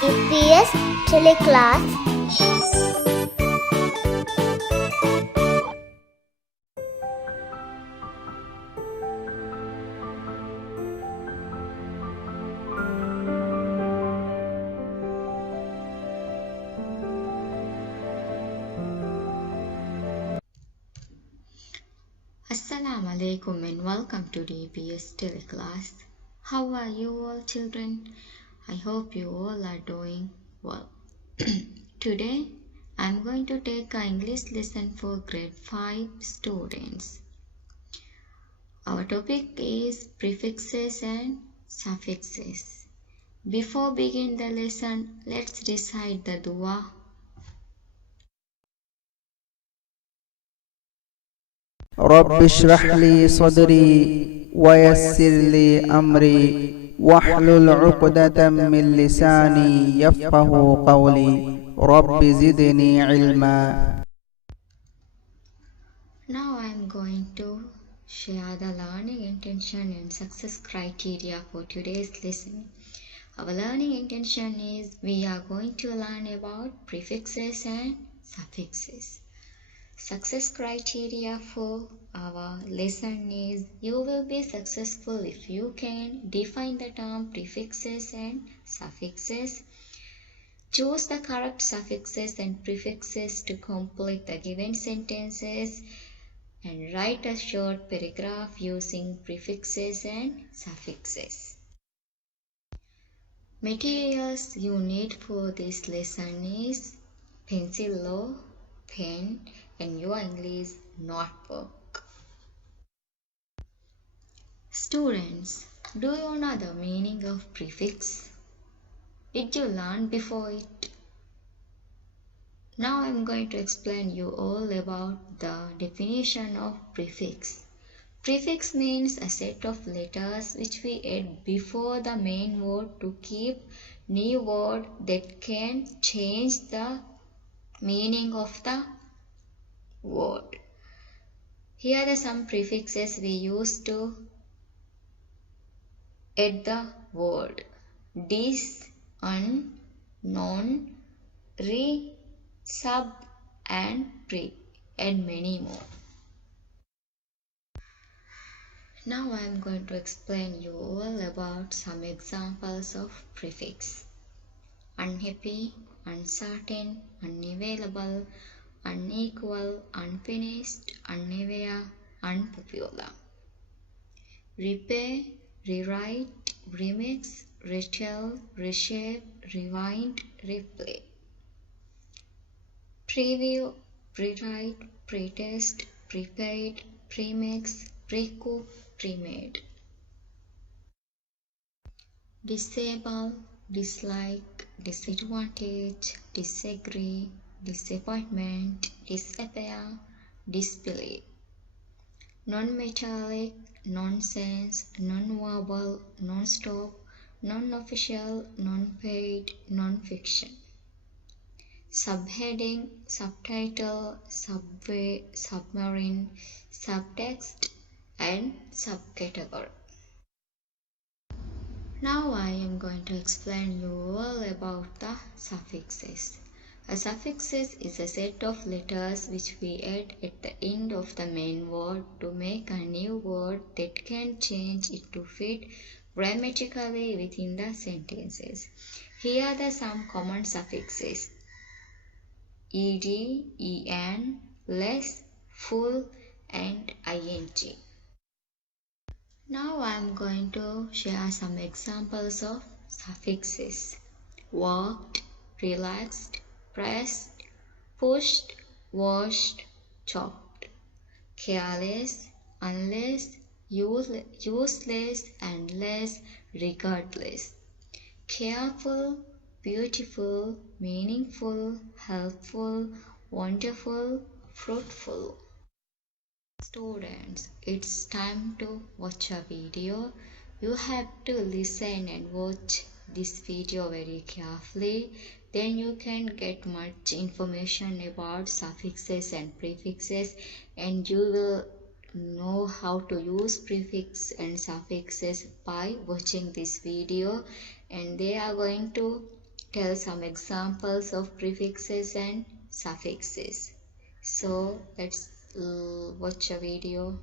DPS TeleClass. Assalamu alaikum and welcome to DPS TeleClass. How are you all children? I hope you all are doing well. Today I am going to take an English lesson for grade 5 students. Our topic is prefixes and suffixes. Before begin the lesson, let's recite the dua. رب اشرح لي صدري ويسر لي أمري واحلل عقدة من لساني يفقه قولي رب زدني علما. Now I am going to share the learning intention and success criteria for today's lesson. Our learning intention is we are going to learn about prefixes and suffixes. Success criteria for our lesson is you will be successful if you can define the term prefixes and suffixes. Choose the correct suffixes and prefixes to complete the given sentences and write a short paragraph using prefixes and suffixes. Materials you need for this lesson is pencil or pen and your English notebook. Students, do you know the meaning of prefix? Did you learn before it? Now I am going to explain you all about the definition of prefix. Prefix means a set of letters which we add before the main word to keep new word that can change the meaning of the word. Here are some prefixes we use to add the word: dis, un, non, re, sub and pre, and many more. Now I am going to explain you all about some examples of prefix: unhappy, uncertain, unavailable, unequal, unfinished, unaware, unpopular. Repair, rewrite, remix, retell, reshape, rewind, replay. Preview, prewrite, pretest, prepaid, premix, precook, premade. Disable, dislike, disadvantage, disagree, disappointment, disappear, disbelief. Non-metallic, nonsense, non-verbal, non-stop, non-official, non-paid, non-fiction. Subheading, subtitle, subway, submarine, subtext and subcategory. Now I am going to explain you all about the suffixes. A suffixes is a set of letters which we add at the end of the main word to make a new word that can change it to fit grammatically within the sentences. Here are some common suffixes: ed, en, less, full and ing. Now I am going to share some examples of suffixes: worked, relaxed, pressed, pushed, washed, chopped. Careless, unless, useless, endless, regardless. Careful, beautiful, meaningful, helpful, wonderful, fruitful. Students, it's time to watch a video. You have to listen and watch this video very carefully. Then you can get much information about suffixes and prefixes, and you will know how to use prefix and suffixes by watching this video, and they are going to tell some examples of prefixes and suffixes. So let's watch a video.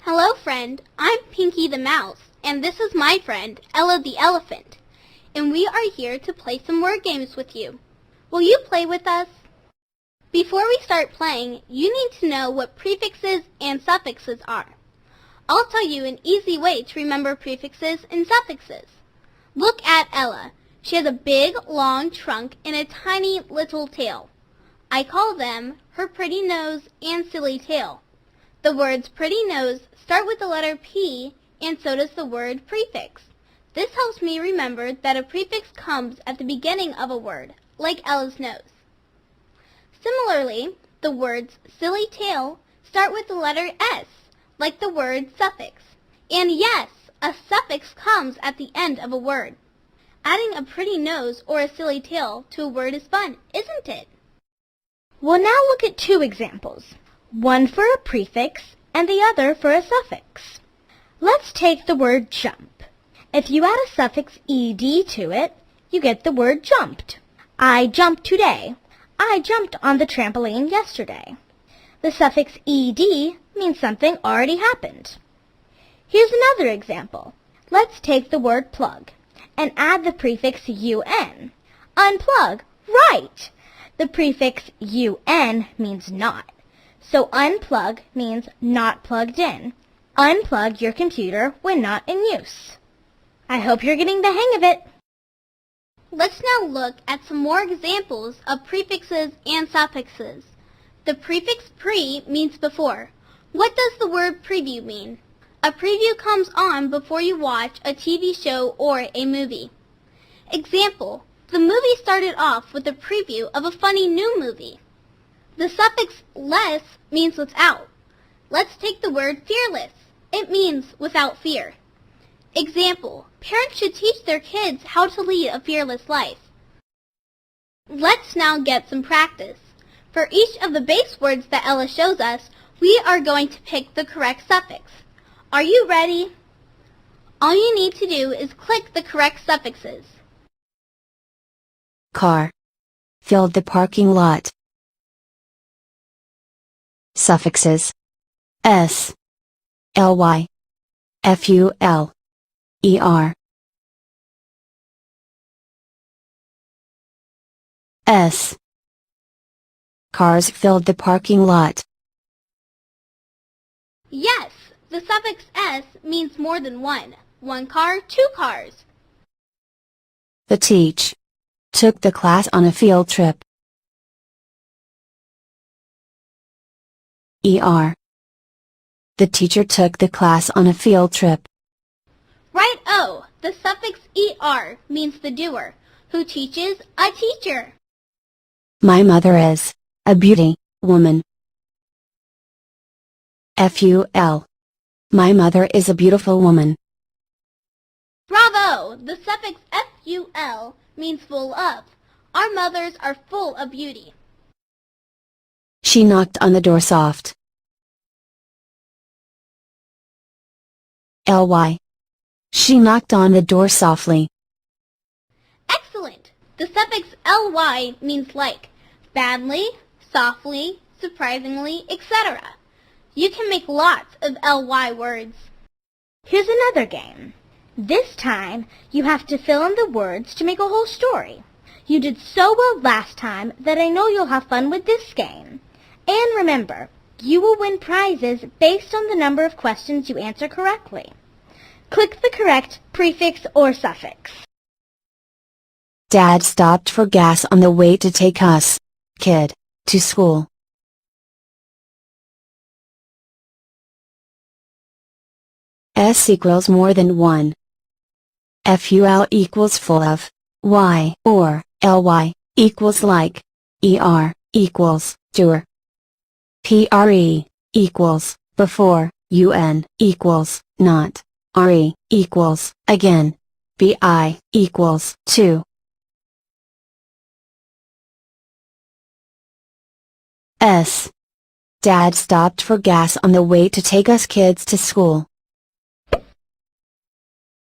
Hello friend, I'm Pinky the Mouse, and this is my friend, Ella the Elephant, and we are here to play some word games with you. Will you play with us? Before we start playing, you need to know what prefixes and suffixes are. I'll tell you an easy way to remember prefixes and suffixes. Look at Ella. She has a big, long trunk and a tiny little tail. I call them her pretty nose and silly tail. The words pretty nose start with the letter P, and so does the word prefix. This helps me remember that a prefix comes at the beginning of a word, like Ella's nose. Similarly, the words silly tail start with the letter S, like the word suffix. And yes, a suffix comes at the end of a word. Adding a pretty nose or a silly tail to a word is fun, isn't it? We'll now look at two examples, one for a prefix and the other for a suffix. Let's take the word jump. If you add a suffix ed to it, you get the word jumped. I jumped today. I jumped on the trampoline yesterday. The suffix ed means something already happened. Here's another example. Let's take the word plug and add the prefix un. Unplug, right! The prefix un means not. So unplug means not plugged in. Unplug your computer when not in use. I hope you're getting the hang of it. Let's now look at some more examples of prefixes and suffixes. The prefix pre means before. What does the word preview mean? A preview comes on before you watch a TV show or a movie. Example, the movie started off with a preview of a funny new movie. The suffix less means without. Let's take the word fearless. It means without fear. Example, parents should teach their kids how to lead a fearless life. Let's now get some practice. For each of the base words that Ella shows us, we are going to pick the correct suffix. Are you ready? All you need to do is click the correct suffixes. Car. Filled the parking lot. Suffixes. S. Ly. Ful. Er. S. Cars filled the parking lot. Yes, the suffix s means more than one. One car, two cars. The teach. Took the class on a field trip. Er. The teacher took the class on a field trip. Right-o, the suffix er means the doer, who teaches a teacher. My mother is a beauty woman. Ful. My mother is a beautiful woman. Bravo! The suffix ful means full of. Our mothers are full of beauty. She knocked on the door soft. Ly. She knocked on the door softly. Excellent! The suffix ly means like, badly, softly, surprisingly, etc. You can make lots of ly words. Here's another game. This time, you have to fill in the words to make a whole story. You did so well last time that I know you'll have fun with this game. And remember, you will win prizes based on the number of questions you answer correctly. Click the correct prefix or suffix. Dad stopped for gas on the way to take us, kid, to school. S equals more than 1. Ful equals full of. Y or ly equals like. Er equals doer. Pre equals before. Un equals not. Re equals again. Bi equals to. S Dad stopped for gas on the way to take us kids to school.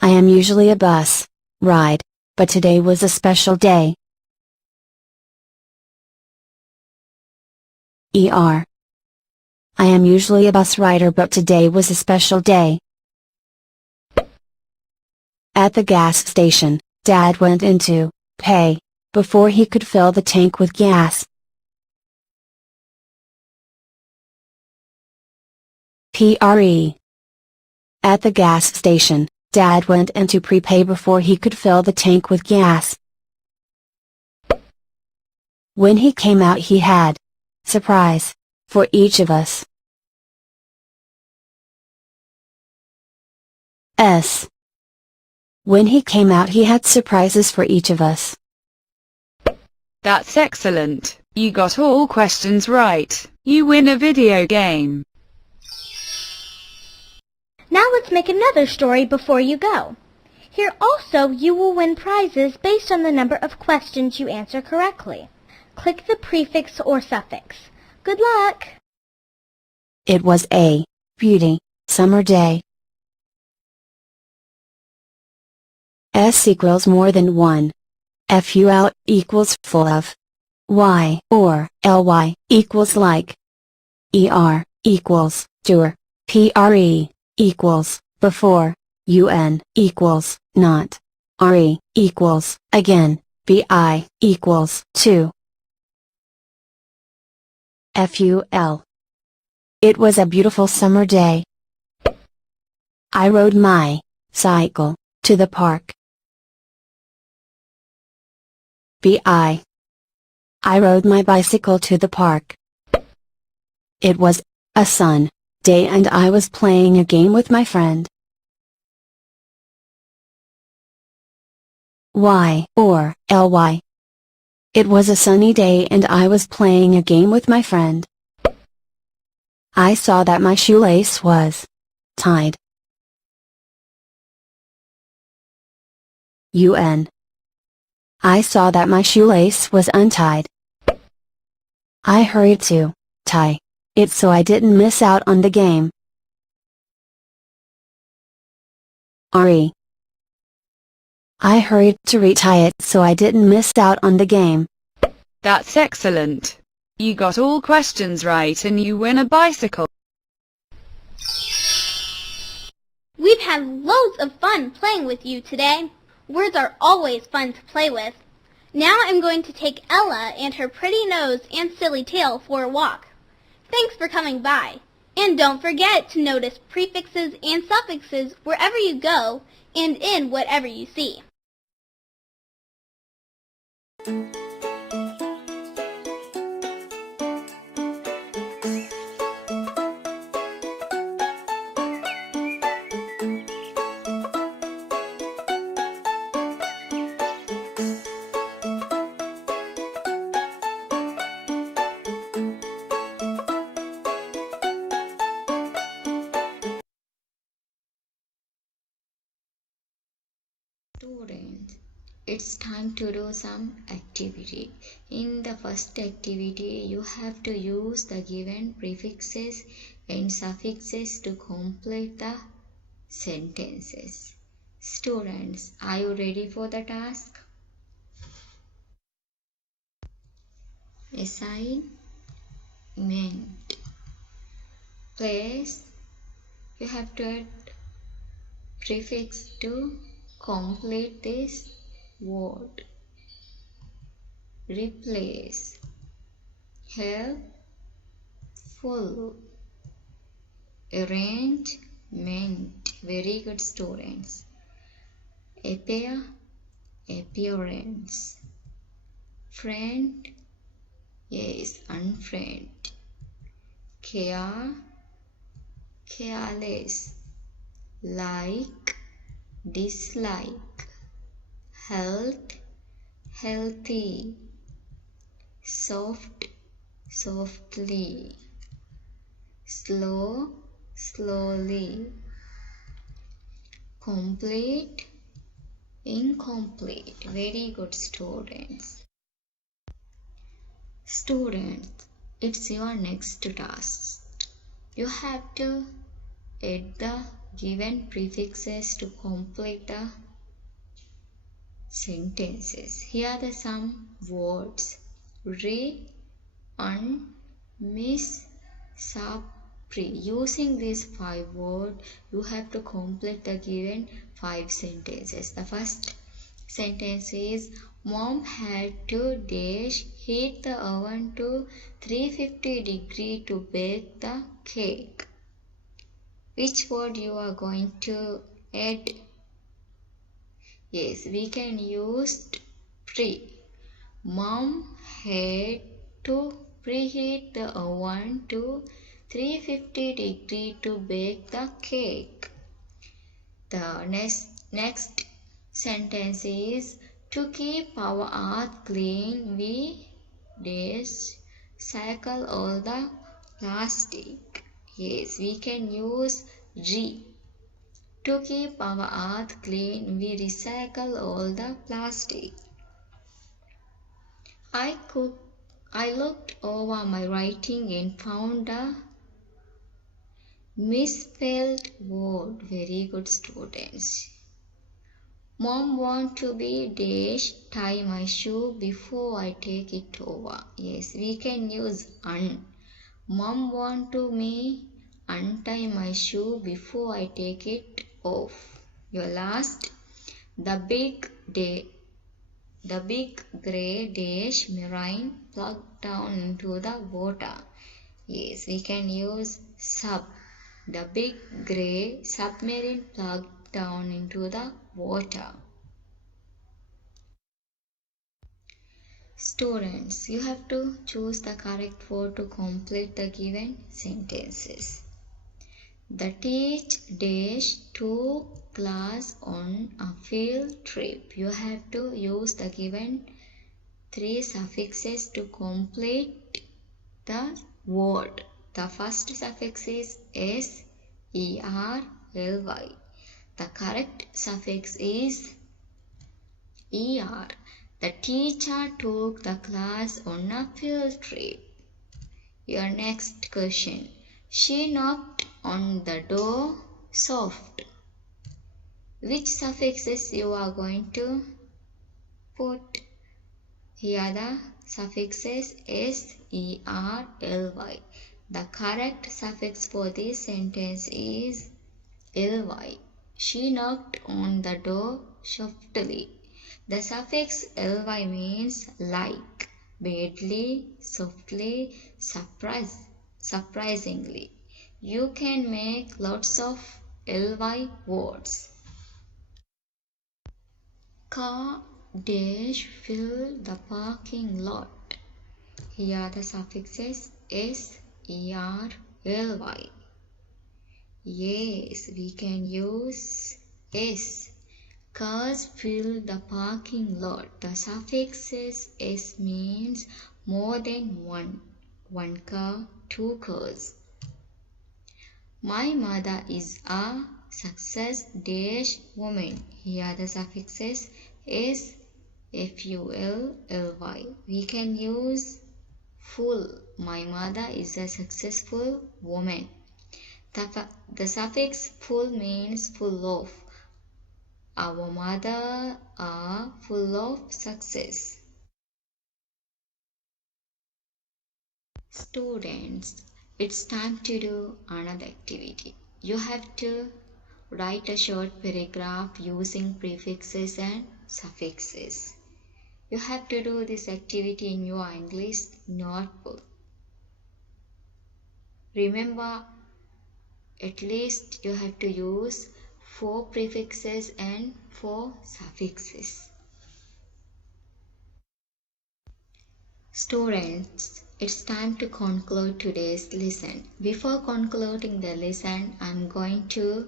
I am usually a bus ride, but today was a special day. I am usually a bus rider, but today was a special day. At the gas station, Dad went in to pay before he could fill the tank with gas. At the gas station, Dad went in to prepay before he could fill the tank with gas. When he came out, he had surprise for each of us. When he came out, he had surprises for each of us. That's excellent. You got all questions right. You win a video game. Now let's make another story before you go. Here also you will win prizes based on the number of questions you answer correctly. Click the prefix or suffix. Good luck! It was a beauty summer day. S equals more than 1. FUL equals full of. Y or LY equals like. ER equals doer. PRE equals before. UN equals not. RE equals again. BI equals to. FUL. It was a beautiful summer day. I rode my cycle to the park. BI. I rode my bicycle to the park. It was a sun day and I was playing a game with my friend. Y or LY. It was a sunny day and I was playing a game with my friend. I saw that my shoelace was tied. UN. I saw that my shoelace was untied. I hurried to tie it so I didn't miss out on the game. RE. I hurried to retie it so I didn't miss out on the game. That's excellent. You got all questions right and you win a bicycle. We've had loads of fun playing with you today. Words are always fun to play with. Now I'm going to take Ella and her pretty nose and silly tail for a walk. Thanks for coming by. And don't forget to notice prefixes and suffixes wherever you go and in whatever you see. Students, it's time to do some activity. In the first activity, you have to use the given prefixes and suffixes to complete the sentences. Students, are you ready for the task? Assignment. Place. You have to add prefix to complete this word. Replace. Help. Full. Arrangement. Very good, students. Appear. Appearance. Friend. Yes, unfriend. Care. Careless. Like. Dislike. Health. Healthy. Soft. Softly. Slow. Slowly. Complete. Incomplete. Very good, students. Students, it's your next task. You have to add the given prefixes to complete the sentences. Here are some words: re, un, miss, sub, pre. Using these 5 words, you have to complete the given 5 sentences. The first sentence is: Mom had to dash heat the oven to 350 degrees to bake the cake. Which word you are going to add? Yes, we can use pre. Mom had to preheat the oven to 350 degrees to bake the cake. The next sentence is: to keep our earth clean, we recycle all the plastic. Yes, we can use re. To keep our earth clean, we recycle all the plastic. I looked over my writing and found a misspelled word. Very good, students. Mom want to be dash tie my shoe before I take it over. Yes, we can use un. Mom want to me untie my shoe before I take it off. Your last: the big grey dash marine plugged down into the water. Yes, we can use sub. The big grey submarine plugged down into the water. Students, you have to choose the correct word to complete the given sentences. The teacher dash took class on a field trip. You have to use the given 3 suffixes to complete the word. The first suffix is s, er, ly. The correct suffix is er. The teacher took the class on a field trip. Your next question: she knocked on the door soft. Which suffixes you are going to put? Here are the suffixes s, er, ly. The correct suffix for this sentence is ly. She knocked on the door softly. The suffix ly means like, badly, softly, surprisingly. You can make lots of ly words. Car dash fill the parking lot. Here are the suffixes s, er, ly. Yes, we can use s. Cars fill the parking lot. The suffixes s means more than one. 1 car, 2 cars. My mother is a success dash woman. Here are the suffixes s, full, ly. We can use full. My mother is a successful woman. The suffix full means full of. Our mother are full of success. Students, it's time to do another activity. You have to write a short paragraph using prefixes and suffixes. You have to do this activity in your English notebook. Remember, at least you have to use 4 prefixes and 4 suffixes. Students, it's time to conclude today's lesson. Before concluding the lesson, I'm going to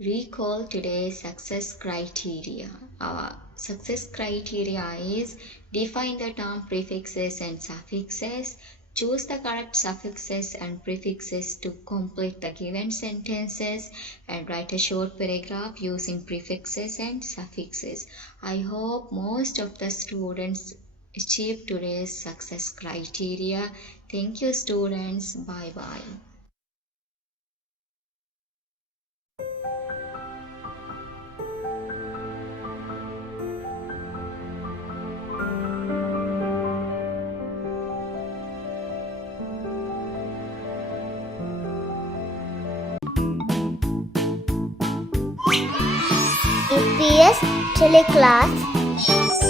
recall today's success criteria. Our success criteria is: define the term prefixes and suffixes, choose the correct suffixes and prefixes to complete the given sentences, and write a short paragraph using prefixes and suffixes. I hope most of the students achieve today's success criteria. Thank you, students. Bye bye. DPS TeleClass